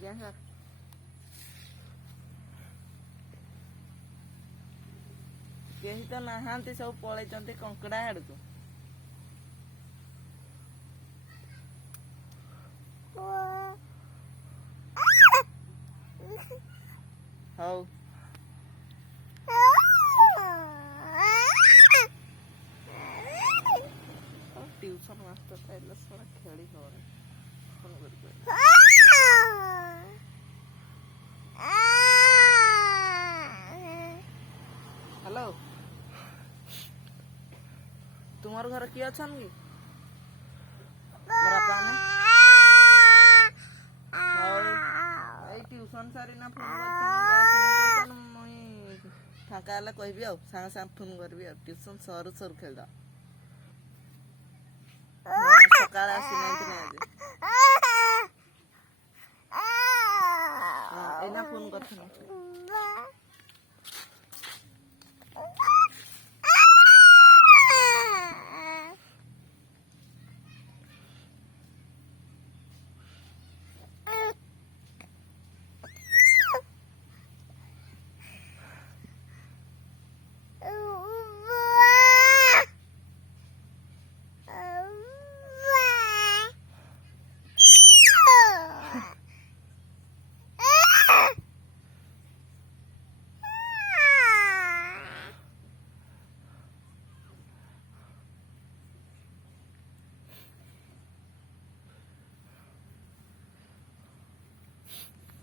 ଆଜ୍ଞା ସାର୍। କେହି ତ ନାହାନ୍ତି, ସବୁ ପଳେଇଛନ୍ତି କଙ୍କଡ଼ା ଆଡ଼କୁ। ହଉ ଟ୍ୟୁସନ୍ ମାଷ୍ଟର ଆଇଲା, ଶଳା ଖେଳି ହବନି। ଫୋନ୍ କରିକି ହ୍ୟାଲୋ, ତୁମର ଘରେ କିଏ ଅଛନ୍ତି କି? ମୋର ବାପା ମାନେ। ହଉ, ଏଇ ଟ୍ୟୁସନ୍ ସାରିନା ଫୋନ୍ କରିଥିଲି, ମୁଇଁ ଫାଙ୍କା ହେଲେ କହିବି ଆଉ, ସାଙ୍ଗେ ସାଙ୍ଗେ ଫୋନ୍ କରିବି ଆଉ। ଟ୍ୟୁସନ୍ ସରୁ ସରୁ ଖେଳିଦେବା। ସକାଳେ ଆସିନାହାନ୍ତି ନା ଆଜି। ହଁ, ଏଇନା ଫୋନ୍ କରିଥିଲି।